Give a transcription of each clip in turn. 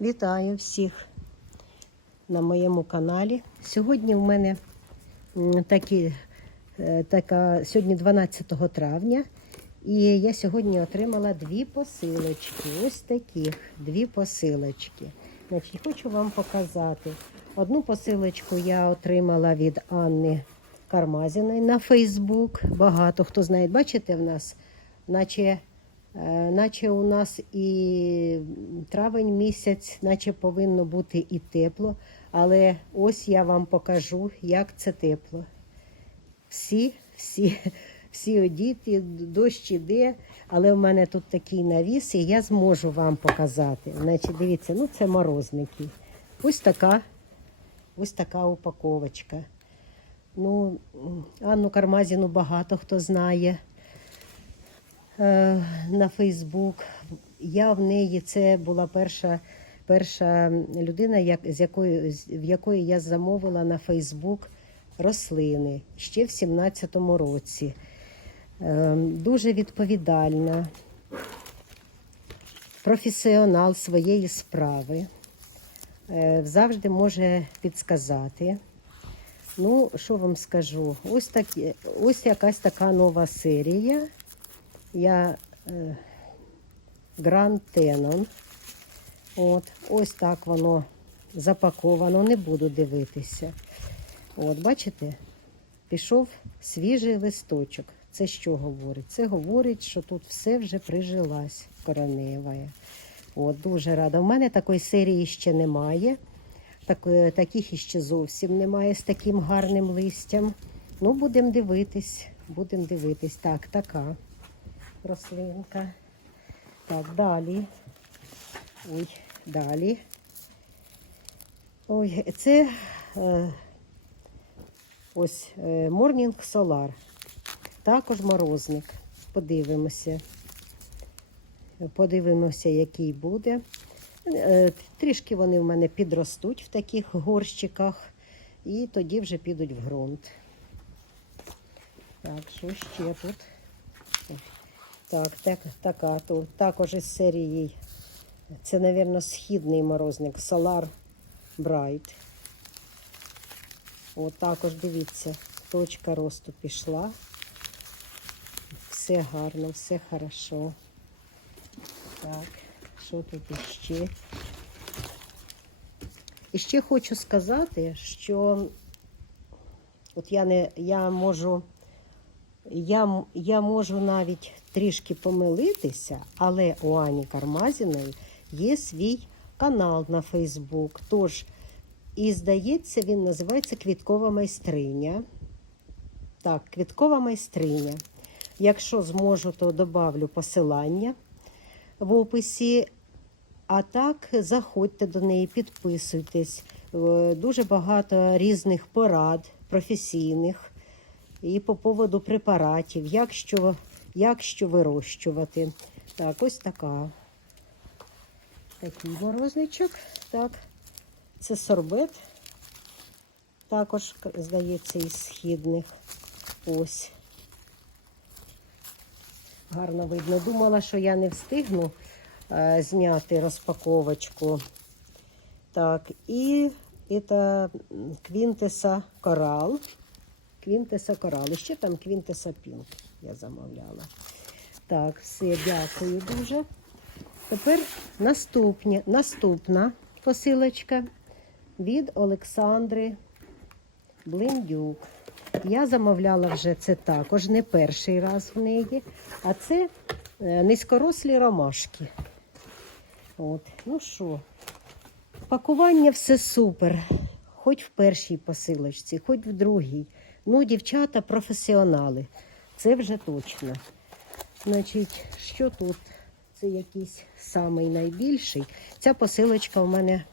Вітаю всіх на моєму каналі. Сьогодні в мене такі, е, така, сьогодні 12 травня, і я сьогодні отримала дві посилочки. Ось таких дві посилочки. Значить, хочу вам показати. Одну посилочку я отримала від Анни Кармазіної на Фейсбук. Багато хто знає, бачите, в нас, наче Наче у нас і травень місяць, наче повинно бути і тепло, але ось я вам покажу, як це тепло. Всі, всі, всі одіти, дощ іде, але в мене тут такий навіс, і я зможу вам показати. Значить, дивіться, ну це морозники. Ось така, ось така упаковочка. Ну, Анну Кармазіну багато хто знає е, на Фейсбук. Я в неї це була перша, перша людина, як, з якої, в якої я замовила на Фейсбук рослини ще в 17-му році. Е, дуже відповідальна, професіонал своєї справи. Е, завжди може підсказати. Ну, що вам скажу? Ось, так, ось якась така нова серія. Я е, Tenon. От, ось так воно запаковано, не буду дивитися. От, бачите, пішов свіжий листочок. Це що говорить? Це говорить, що тут все вже прижилась коренева. От, дуже рада. У мене такої серії ще немає. Так, е, таких іще зовсім немає з таким гарним листям. Ну, будемо дивитись. Будемо дивитись. Так, така рослинка. Так, далі. Ой, далі. Ой, це е, ось е, Morning Solar. Також морозник. Подивимося. Подивимося, який буде. Е, Трішки вони в мене підростуть в таких горщиках, і тоді вже підуть в ґрунт. Так, що ще тут? Так, так така тут також із серії. Це, мабуть, східний морозник Solar Bright. От також дивіться, точка росту пішла. Все гарно, все хорошо. Так, що тут іще? І ще хочу сказати, що от я не я можу, я, я можу навіть трішки помилитися, але у Ані Кармазіної є свій канал на Фейсбук. Тож, і здається, він називається Квіткова майстриня. Так, квіткова майстриня. Якщо зможу, то добавлю посилання в описі. А так, заходьте до неї, підписуйтесь. Е, Дуже багато різних порад професійних і по поводу препаратів, як що, як що вирощувати. Так, ось така. Такий морозничок. Так, це сорбет. Також, здається, із східних. Ось. Гарно видно. Думала, що я не встигну е, зняти розпаковочку. Так, і це квінтеса корал. Квінтеса корал. І ще там квінтеса пінк я замовляла. Так, все, дякую дуже. Тепер наступні, наступна посилочка від Олександри Блиндюк. Я замовляла вже це також не перший раз в неї, а це е, низькорослі ромашки. От. Ну що, пакування все супер. Хоч в першій посилочці, хоч в другій. Ну, дівчата професіонали. Це вже точно. Значить, що тут? Це якийсь самий найбільший. Ця посилочка у мене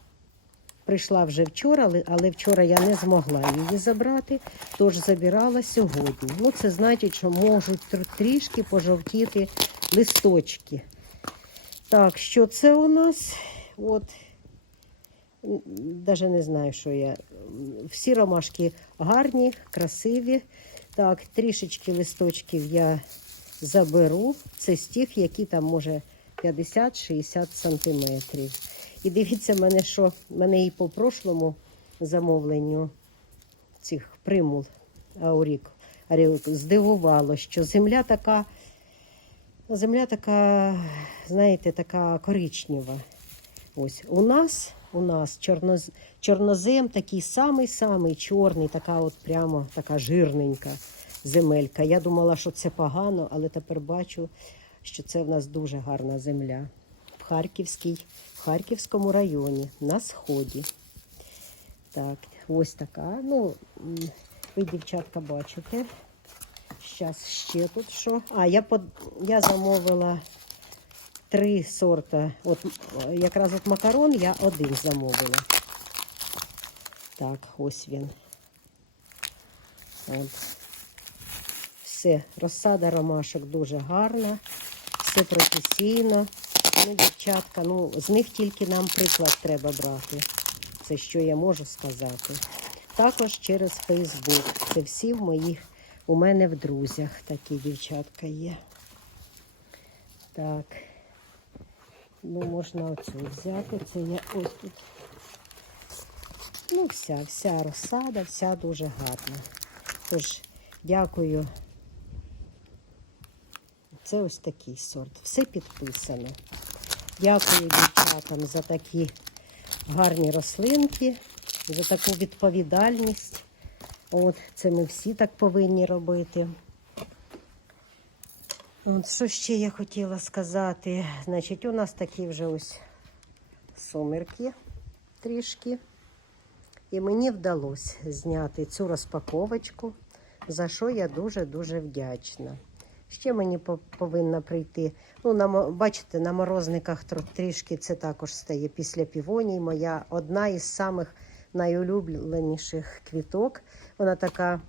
прийшла вже вчора, але вчора я не змогла її забрати, тож забирала сьогодні. Ну, це значить, що можуть трішки пожовтіти листочки. Так, що це у нас? От, навіть не знаю, що я. Всі ромашки гарні, красиві. Так, трішечки листочків я заберу. Це з тих, які там може 50-60 сантиметрів. І дивіться, мене що мене і по прошлому замовленню цих примул аурік, аріок здивувало, що земля така, земля така, знаєте, така коричнева. Ось у нас, у нас чорноз, чорнозем такий самий-самий чорний, така от прямо така жирненька земелька. Я думала, що це погано, але тепер бачу, що це в нас дуже гарна земля. В Харківській, в Харківському районі, на сході. Так, ось така. Ну, ви, дівчатка, бачите. Зараз ще тут що. А, я, под... я замовила три сорта. От якраз от макарон я один замовила. Так, ось він. От. Все, розсада ромашок дуже гарна, все професійно. Ну, дівчатка, ну, з них тільки нам приклад треба брати. Це що я можу сказати. Також через Фейсбук. Це всі в моїх, у мене в друзях такі дівчатка є. Так. Ну, можна оцю взяти. Це я ось тут. Ну, вся, вся розсада, вся дуже гарна. Тож, дякую. Це ось такий сорт. Все підписано. Дякую дівчатам за такі гарні рослинки, за таку відповідальність. От, це ми всі так повинні робити. Що ще я хотіла сказати? Значить, у нас такі вже ось сумерки трішки. І мені вдалося зняти цю розпаковочку, за що я дуже-дуже вдячна. Ще мені по- повинна прийти. Ну, на, бачите, на морозниках трішки це також стає після півоній. Моя одна із самих найулюбленіших квіток. Вона така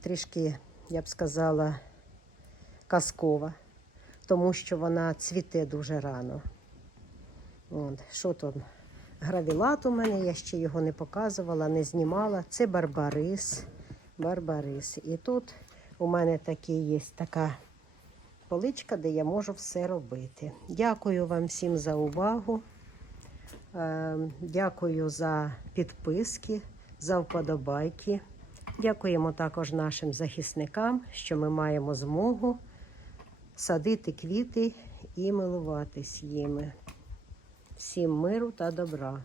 трішки, я б сказала, казкова, тому що вона цвіте дуже рано. От, що тут? Гравілат у мене, я ще його не показувала, не знімала. Це барбарис. Барбарис. І тут у мене такі є така поличка, де я можу все робити. Дякую вам всім за увагу. Е, Дякую за підписки, за вподобайки. Дякуємо також нашим захисникам, що ми маємо змогу садити квіти і милуватись їми. Всім миру та добра.